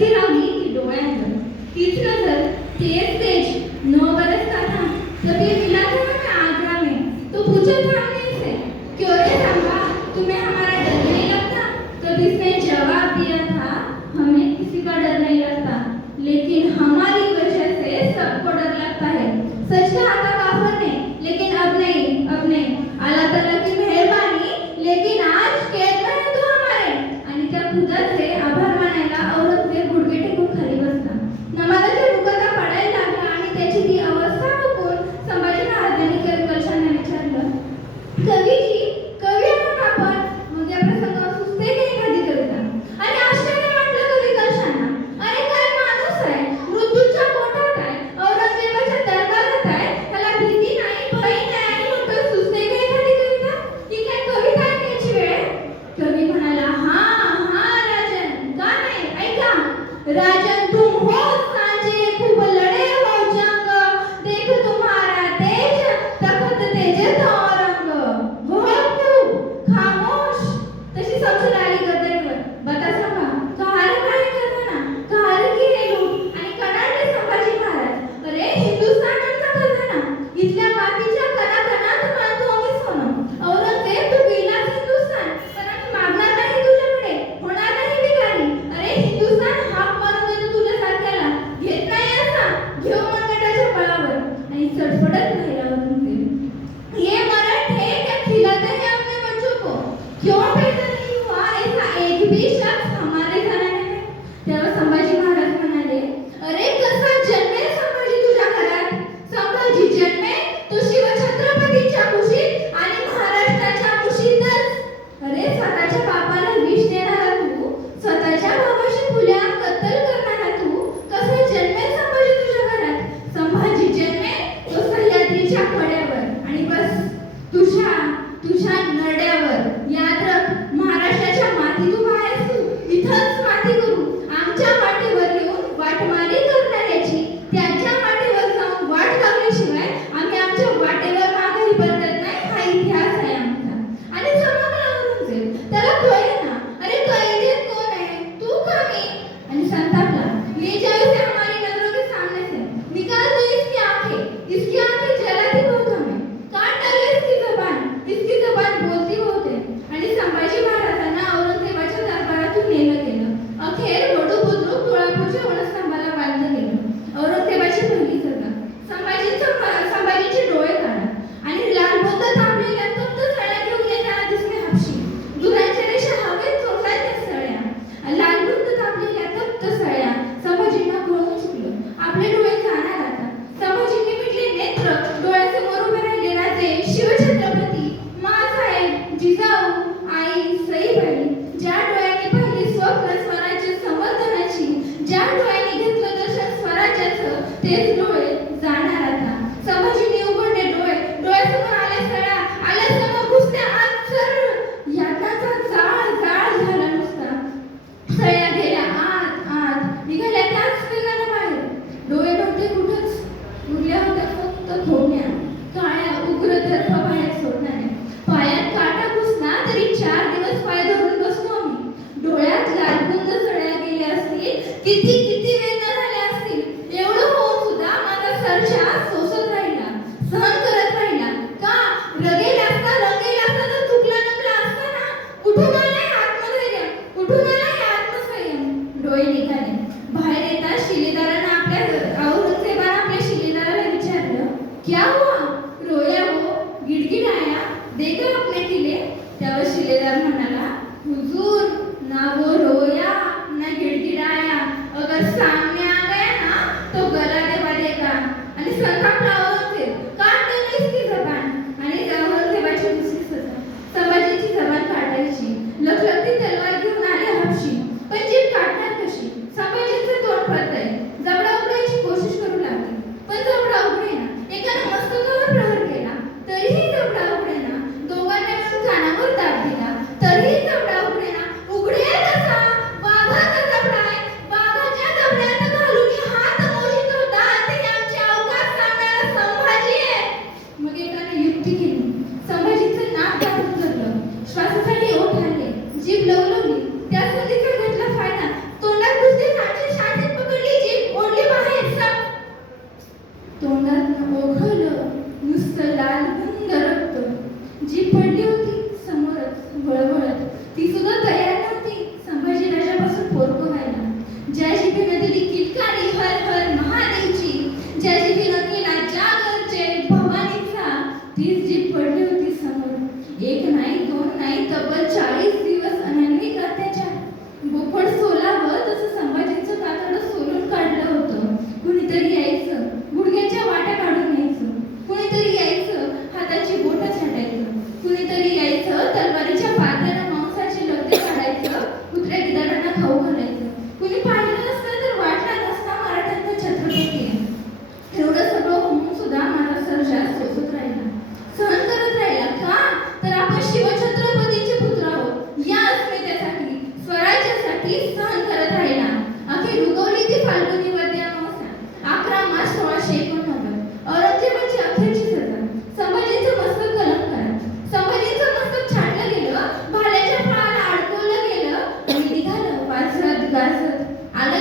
ती रावली ती डोळ्यांवर तीच नजर तेज तेज 9 बरस का था कभी मिला था हमें आगरा में तो पूछा था हमने इसे क्यों रे रंभा तुम्हें हमारा डर नहीं लगता तब इसने जवाब दिया था हमें किसी का डर नहीं लगता लेकिन हमारी वजह से सबको डर लगता है। सच कहा था काफर ने लेकिन अब नहीं अल्लाह ताला की मेहरबानी लेकिन आज कैद में है तो हमारे आणि त्या खुदाचे आभार मानायला औरंगजेब गुडघे टेकून खाली बसला। नमाजाच्या रुकता पडायला लागला आणि त्याची ती अवस्था बघून संभाजी महाराजांनी कलशांना विचारलं कवीजी कवी आहात आपण मग या प्रसंगावर सुचते की एखादी कविता आणि आश्चर्य वाटलं कवी कलशांना अरे काय माणूस आहे मृत्यूच्या पोटात आहे औरंगजेबाच्या दरबारात आहे त्याला भीती नाही भय नाही आणि म्हणतो सुचते की एखादी कविता ही काय कविता ऐकायची वेळ कवी म्हणाला हा राजन का नाही ऐका राजन तुम हो सांजे खूप लढे हो जंग देख तुम्हारा तेज तखत तेजत औरंग बहुत खूप खामोश तशी समजून आली गदरीवर बता सांगा कहार काय करताना कहार की हे लूट आणि कडाडले संभाजी महाराज अरे हिंदुस्थानाचा खजाना इथल्या मातीच्या कणाकणात मानतो आम्ही सोनं औरंगजेब तू गेलास हिंदुस्थान पण आम्ही मागणार नाही तुझ्याकडे होणार नाही भिकारी अरे हिंदुस्थान हाक मारून देतो तुझ्यासारख्याला घेत नाही असा घेऊ मनगटाच्या बळावर आणि चटपटत राहिला औरंगजेब ये मराठे क्या खिलाते हैं अपने बच्चों को क्यों पैदा नहीं हुआ ऐसा एक भी शख्स हमारे घराने में तेव्हा संभाजी महाराज म्हणाले अरे कसा जन्मेल संभाजी तुझ्या घरात संभाजी जन्मेल तो शिवछत्रपतीच्या कुशीत आणि महाराष्ट्राच्या कुशीतच अरे स्वतःच्या बापाला विष देणारा तू स्वतःच्या भावाशी खुल्या कत्तल करणारा तू कसा जन्मेल संभाजी तुझ्या घरात संभाजी जन्मेल तो सह्याद्रीच्या कड्यावर आणि बस तुझ्या नरड्यावर याद रख महाराष्ट्राच्या मातीत उभा आहेस तू इथंच माती करू आमच्या वाटेवर येऊन वाटमारी करणाऱ्याची त्याच्या वाटेवर जाऊन वाट लागल्याशिवाय आम्ही आमच्या वाटेवर माघारी परतत नाही हा इतिहास आहे आमचा आणि चमकला औरंगजेब त्याला कळेना अरे कैदेत कोण आहे तू का मी आणि संतापला ले जाओ से हमारी नजरों के सामने से निकाल दो इसकी आंखें जलाती बहुत हमें काट डालो इसकी जबान बोलती बहुत है आणि संभाजी महाराजांना औरंगजेबाच्या दरबारातून नेलं गेलं अखेर वडू बुद्रुक तुळापूरच्या वनस्तंभाला बांधलं गेलं औरंगजेबाची पहिली सजा संभाजीचे डोळे काढा आणि लालबुंद थांबलेल्या तप्त सळ्या घेऊन येताना दिसणे हापशी दुधाच्या रेषा हवेत चोरल्या सळ्या लालबुंद थांबलेल्या तप्त सळ्या संभाजींना कळून चुकलं आपले डोळे जाणार आता संभाजींनी मिटले नेत्र डोळ्यासमोर उभे राहिले राजे शिवछत्रपती मासाहेब जिजाऊ आई सईबाई ज्या डोळ्यांनी पाहिली स्वप्न स्वराज्य संवर्धनाची ज्या डोळ्यांनी घेतलं दर्शन स्वराज्याचं तेच डोळे जाणार आता संभाजींनी उघडले डोळ्यासमोर आल्यासमोर घुसल्या आत सर यातनाचा जाळ झाला नुसता सळ्या गेल्या आत निघाल्या त्याच वेगानं बाहेर डोळे नव्हते कुठंच उरल्या होत्या फक्त थोड्या काळ्या उग्र तर्फ बाहेर सोडणाऱ्या पायात काटा घुसला तरी 4 दिवस पाय धरून बसलो आम्ही डोळ्यात लालबुंद सळ्या गेल्या असतील किती वेदना झाल्या असतील एवढं होऊन सुद्धा माझा सरशा सोसत राहिला सहन करत राहिला का रंगेला असता तर चुकला नकला असता ना कुठून आलाय आत्मधैर्य कुठून आलाय आत्मसंयम डोळे निघाले बाहेर येता शिलेदारानं औरंगजेबानं आपल्या शिलेदाराला विचारलं क्या हुआ रोया वो गिड़गिड़ाया देखा अपने किले तेव्हा शिलेदार म्हणाला हुजूर ना वो रोया ना गिड़गिड़ाया अगर सामने आ गया ना तो गला दबा देगा आणि संतापला औरंगजेब काट डालो इसकी जबान आणि औरंगजेबाची दुसरी सजा संभाजीची जबान काढायची लखलखती तलवार घेऊन आले हापशी पण जीभ काढणार कशी संभाजीचं तोंड फरतंय जबडा उघडायची कोशिश करू लागले पण जबडा उघडेना एकाने मस्तकावर प्रहार केला तरीही जबडा उघडेना दोघांनी मिळून कानावर दाब दिला तरीही जबडा उघडेना उघडेल कसा वाघाचा जबडा आहे वाघाच्या जबड्यात आणि उगवली ती फाल्गुनी वद्य अमावस्या 11 मार्च 1689. औरंगजेबाची अखेरची सजा. संभाजींचं मस्तक कलंकरा. संभाजींचं मस्तक छाटलं गेलं, भाल्याच्या फळाला अडकवलं गेलं आणि निघालं वाजत गाजत. आलं